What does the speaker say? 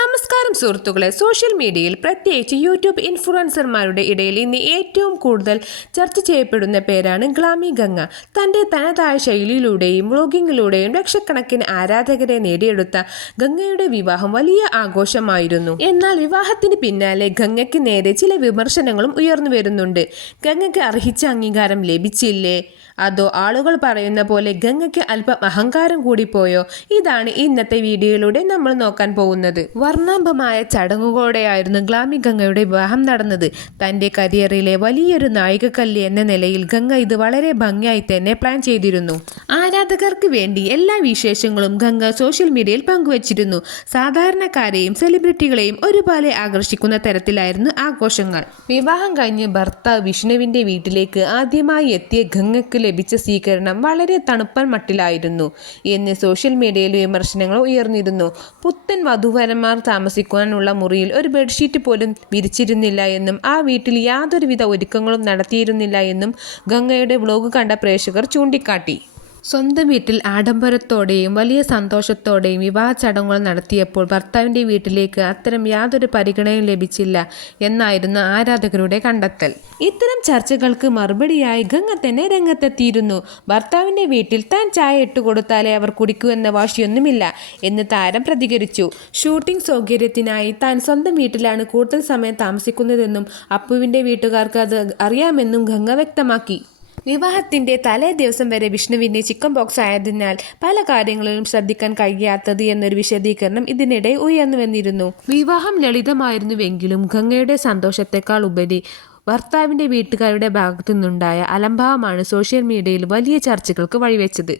നമസ്കാരം സുഹൃത്തുക്കളെ, സോഷ്യൽ മീഡിയയിൽ പ്രത്യേകിച്ച് യൂട്യൂബ് ഇൻഫ്ലുവൻസർമാരുടെ ഇടയിൽ ഇന്ന് ഏറ്റവും കൂടുതൽ ചർച്ച ചെയ്യപ്പെടുന്ന പേരാണ് ഗ്ലാമി ഗംഗ. തൻ്റെ തനതായ ശൈലിയിലൂടെയും വ്ളോഗിങ്ങിലൂടെയും ലക്ഷക്കണക്കിന് ആരാധകരെ നേടിയെടുത്ത ഗംഗയുടെ വിവാഹം വലിയ ആഘോഷമായിരുന്നു. എന്നാൽ വിവാഹത്തിന് പിന്നാലെ ഗംഗയ്ക്ക് നേരെ ചില വിമർശനങ്ങളും ഉയർന്നു വരുന്നുണ്ട്. ഗംഗയ്ക്ക് അർഹിച്ച അംഗീകാരം ലഭിച്ചില്ലേ? അതോ ആളുകൾ പറയുന്ന പോലെ ഗംഗയ്ക്ക് അല്പം അഹങ്കാരം കൂടിപ്പോയോ? ഇതാണ് ഇന്നത്തെ വീഡിയോയിലൂടെ നമ്മൾ നോക്കാൻ പോകുന്നത്. വർണ്ണാഭമായ ചടങ്ങുകളോടെയായിരുന്നു ഗ്ലാമി ഗംഗയുടെ വിവാഹം നടന്നത്. തൻ്റെ കരിയറിലെ വലിയൊരു നാഴികക്കല്ല് എന്ന നിലയിൽ ഗംഗ ഇത് വളരെ ഭംഗിയായി തന്നെ പ്ലാൻ ചെയ്തിരുന്നു. ആരാധകർക്ക് വേണ്ടി എല്ലാ വിശേഷങ്ങളും ഗംഗ സോഷ്യൽ മീഡിയയിൽ പങ്കുവച്ചിരുന്നു. സാധാരണക്കാരെയും സെലിബ്രിറ്റികളെയും ഒരുപോലെ ആകർഷിക്കുന്ന തരത്തിലായിരുന്നു ആഘോഷങ്ങൾ. വിവാഹം കഴിഞ്ഞ് ഭർത്താവ് വിഷ്ണുവിൻ്റെ വീട്ടിലേക്ക് ആദ്യമായി എത്തിയ ഗംഗയ്ക്ക് ലഭിച്ച സ്വീകരണം വളരെ തണുപ്പൻ മട്ടിലായിരുന്നു എന്ന് സോഷ്യൽ മീഡിയയിൽ വിമർശനങ്ങൾ ഉയർന്നിരുന്നു. പുത്തൻ വധൂവരന്മാർ താമസിക്കാനുള്ള മുറിയിൽ ഒരു ബെഡ്ഷീറ്റ് പോലും വിരിച്ചിരുന്നില്ല എന്നും ആ വീട്ടിൽ യാതൊരുവിധ ഒരുക്കങ്ങളും നടത്തിയിരുന്നില്ല എന്നും ഗംഗയുടെ വ്ലോഗ് കണ്ട പ്രേക്ഷകർ ചൂണ്ടിക്കാട്ടി. സ്വന്തം വീട്ടിൽ ആഡംബരത്തോടെയും വലിയ സന്തോഷത്തോടെയും വിവാഹ ചടങ്ങുകൾ നടത്തിയപ്പോൾ ഭർത്താവിൻ്റെ വീട്ടിലേക്ക് അത്തരം യാതൊരു പരിഗണനയും ലഭിച്ചില്ല എന്നായിരുന്നു ആരാധകരുടെ കണ്ടെത്തൽ. ഇത്തരം ചർച്ചകൾക്ക് മറുപടിയായി ഗംഗ തന്നെ രംഗത്തെത്തിയിരുന്നു. ഭർത്താവിൻ്റെ വീട്ടിൽ താൻ ചായ ഇട്ടുകൊടുത്താലേ അവർ കുടിക്കൂ എന്ന വാശിയൊന്നുമില്ല എന്ന് താരം പ്രതികരിച്ചു. ഷൂട്ടിംഗ് സൗകര്യത്തിനായി താൻ സ്വന്തം വീട്ടിലാണ് കൂടുതൽ സമയം താമസിക്കുന്നതെന്നും അപ്പുവിൻ്റെ വീട്ടുകാർക്ക് അത് അറിയാമെന്നും ഗംഗ വ്യക്തമാക്കി. വിവാഹത്തിൻ്റെ തലേ ദിവസം വരെ വിഷ്ണുവിന് ചിക്കൻ പോക്സ് ആയതിനാൽ പല കാര്യങ്ങളിലും ശ്രദ്ധിക്കാൻ കഴിയാത്തത് എന്നൊരു വിശദീകരണം ഇതിനിടെ ഉയർന്നു വന്നിരുന്നു. വിവാഹം ലളിതമായിരുന്നുവെങ്കിലും ഗംഗയുടെ സന്തോഷത്തെക്കാൾ ഉപരി ഭർത്താവിൻ്റെ വീട്ടുകാരുടെ ഭാഗത്തു നിന്നുണ്ടായ അലംഭാവമാണ് സോഷ്യൽ മീഡിയയിൽ വലിയ ചർച്ചകൾക്ക് വഴിവെച്ചത്.